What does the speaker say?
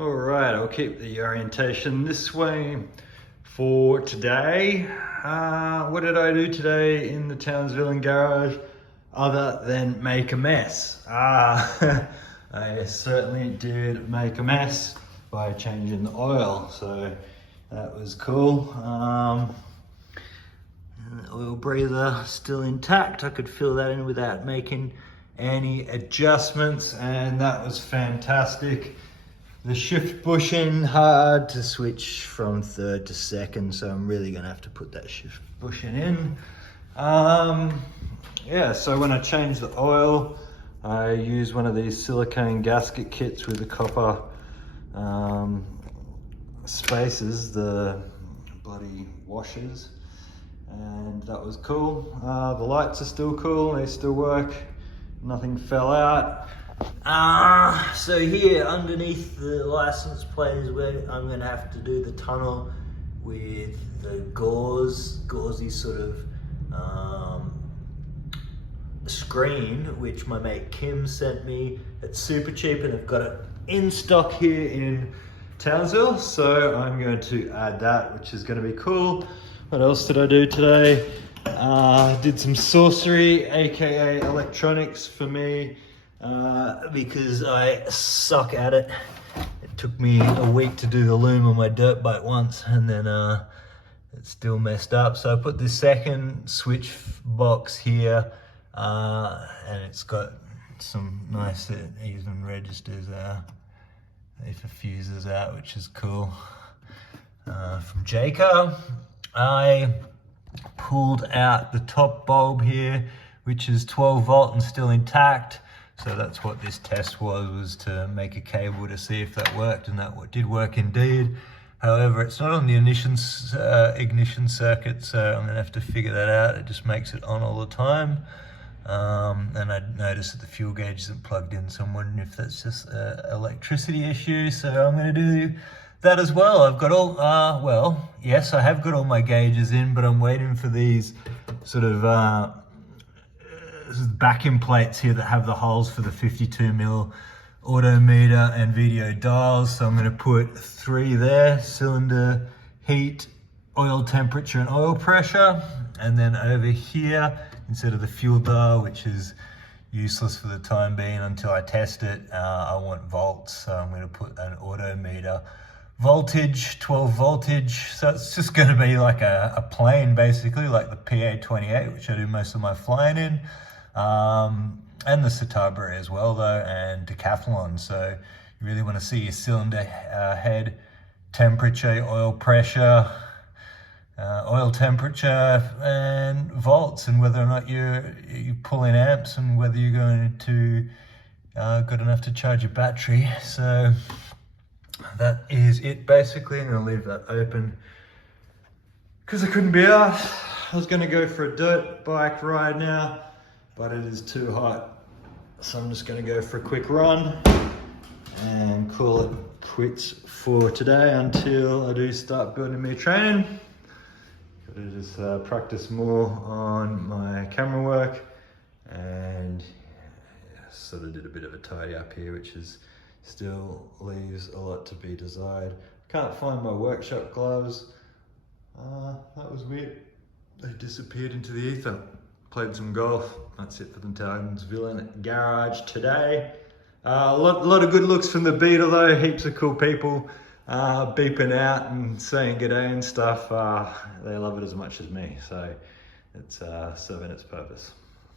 All right, I'll keep the orientation this way for today. What did I do today in the Townsvillain Garage other than make a mess? I certainly did make a mess by changing the oil, so that was cool. The oil breather still intact. I could fill that in without making any adjustments, and that was fantastic. The shift bushing, hard to switch from third to second, so I'm really gonna have to put that shift bushing in. Yeah, so when I change the oil, I use one of these silicone gasket kits with the copper spaces, the bloody washers, and that was cool. The lights are still cool, they still work, nothing fell out. So here underneath the license plate is where I'm going to have to do the tunnel with the gauzy sort of screen, which my mate Kim sent me. It's super cheap and I've got it in stock here in Townsville, so I'm going to add that, which is going to be cool. What else did I do today? Did some sorcery, aka electronics for me. Because I suck at it. It took me a week to do the loom on my dirt bike once, and then it's still messed up. So I put this second switch box here, and it's got some nice, it even registers if a fuse is out, which is cool. From Jayco, I pulled out the top bulb here, which is 12 volt and still intact. So that's what this test was to make a cable to see if that worked, and that did work indeed. However, it's not on the ignition circuit, so I'm gonna have to figure that out. It just makes it on all the time. And I noticed that the fuel gauge isn't plugged in, so I'm wondering if that's just an electricity issue. So I'm gonna do that as well. I've got all, well, yes, I have got all my gauges in, but I'm waiting for these sort of, backing plates here that have the holes for the 52mm odometer and video dials. So I'm going to put 3 there: cylinder, heat, oil temperature and oil pressure. And then over here, instead of the fuel dial, which is useless for the time being until I test it, I want volts. So I'm going to put an odometer voltage, 12 voltage. So it's just going to be like a plane, basically, like the PA28, which I do most of my flying in. And the Citabria as well though, and decathlon. So you really want to see your cylinder head temperature, oil pressure, oil temperature and volts, and whether or not you're pulling amps, and whether you're going to good enough to charge your battery. So that is it basically. I'm going to leave that open because I couldn't be asked. I was going to go for a dirt bike ride now, but it is too hot, so I'm just going to go for a quick run and call it quits for today until I do start building me training. Got to just practice more on my camera work, and sort of did a bit of a tidy up here, which is still leaves a lot to be desired. Can't find my workshop gloves. That was weird. They disappeared into the ether. Played some golf. That's it for the Townsvillain Garage today. A lot of good looks from the Beetle though. Heaps of cool people beeping out and saying g'day and stuff. They love it as much as me, so it's serving its purpose.